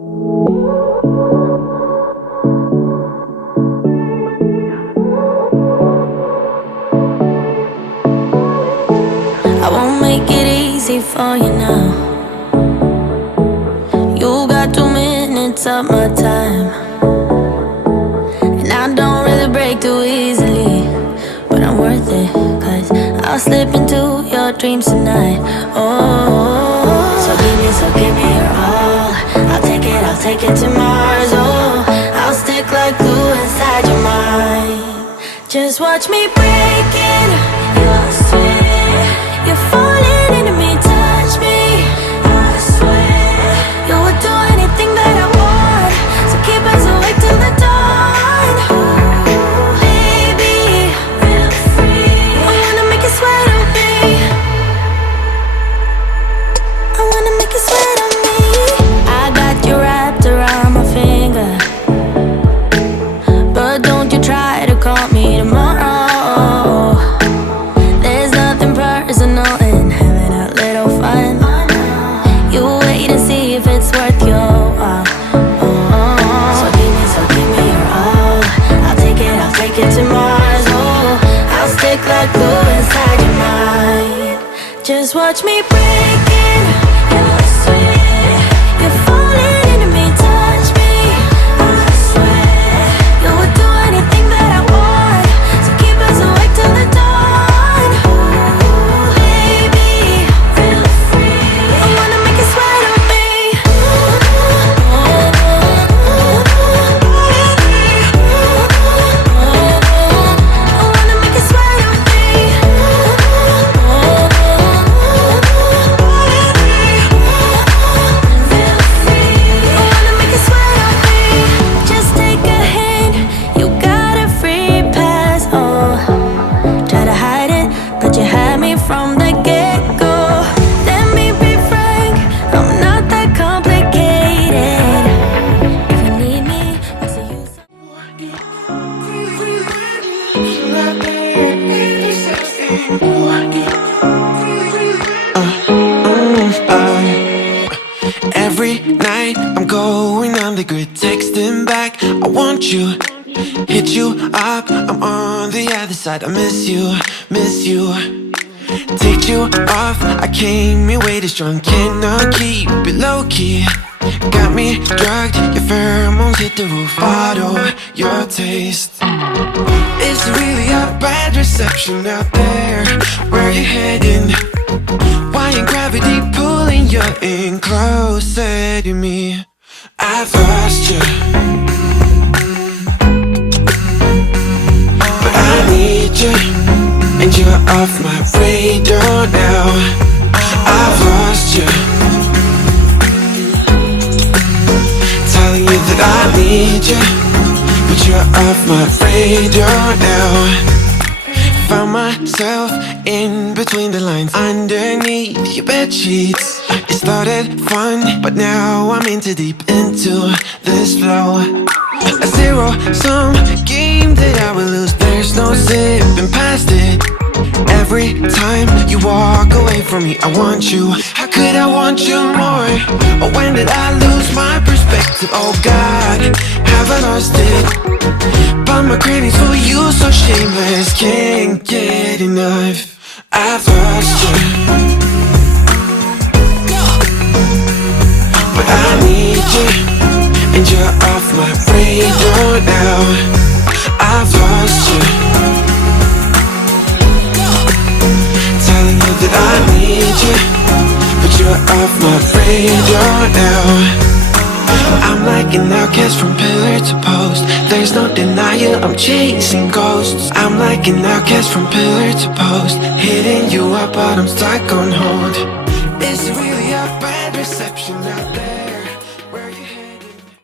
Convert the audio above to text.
I won't make it easy for you now. You got 2 minutes of my time, and I don't really break too easily, but I'm worth it, 'cause I'll slip into your dreams tonight. Oh, so give me your all. I'll take it to Mars. Oh, I'll stick like glue inside your mind. Just watch me breaking your sweat. You're falling into me, touch me, I swear. You would do anything that I want, so keep us awake till the dawn. Baby, feel free. I wanna make you sweat on me. I wanna make you sweat on me. I got you wrapped around my finger, but don't you try to call me tomorrow. There's nothing personal in having a little fun. You wait and see if it's worth your while. So give me your all. I'll take it to Mars. Oh, I'll stick like glue inside your mind. Just watch me breaking your sweat. You're falling into me, touch me, I swear. You would do anything that I want, so keep us awake till the dawn. Baby, feel free. I wanna make you sweat on me. I wanna make you sweat on me. Feel free. I wanna make you sweat on me. Just take a hint, you got a free pass. Oh, try to hide it, but you had me from the get-go. Let me be frank, I'm not that complicated. If you need me, what's the use of Every night I'm going on the grid, texting back, I want you, hit you up, I'm on the other side. I miss you. Take you off, I came here way too strong, cannot keep it low key. Got me drugged, your pheromones hit the roof, bottle your taste. It's really a bad reception out there, where you heading? Why ain't gravity pulling you in closer to me? I've lost you, but I need you, and you're off my radar now. I've lost you, telling you that I need you, but you're off my radar now. Found myself in between the lines, underneath your bed sheets. It started fun, but now I'm in too deep into this flow. A zero-sum game that I will lose, there's no zipping past it. Every time you walk away from me, I want you. How could I want you more? Or when did I lose my perspective? Oh God, have I lost it? But my cravings for you so shameless, can't get enough. I've lost you, but I need you, and you're off my radar now. I've lost you, telling you that I need you, but you're off my radar now. I'm like an outcast from pillar to post, there's no denial, I'm chasing ghosts. I'm like an outcast from pillar to post, hitting you up but I'm stuck on hold. It's really a bad reception out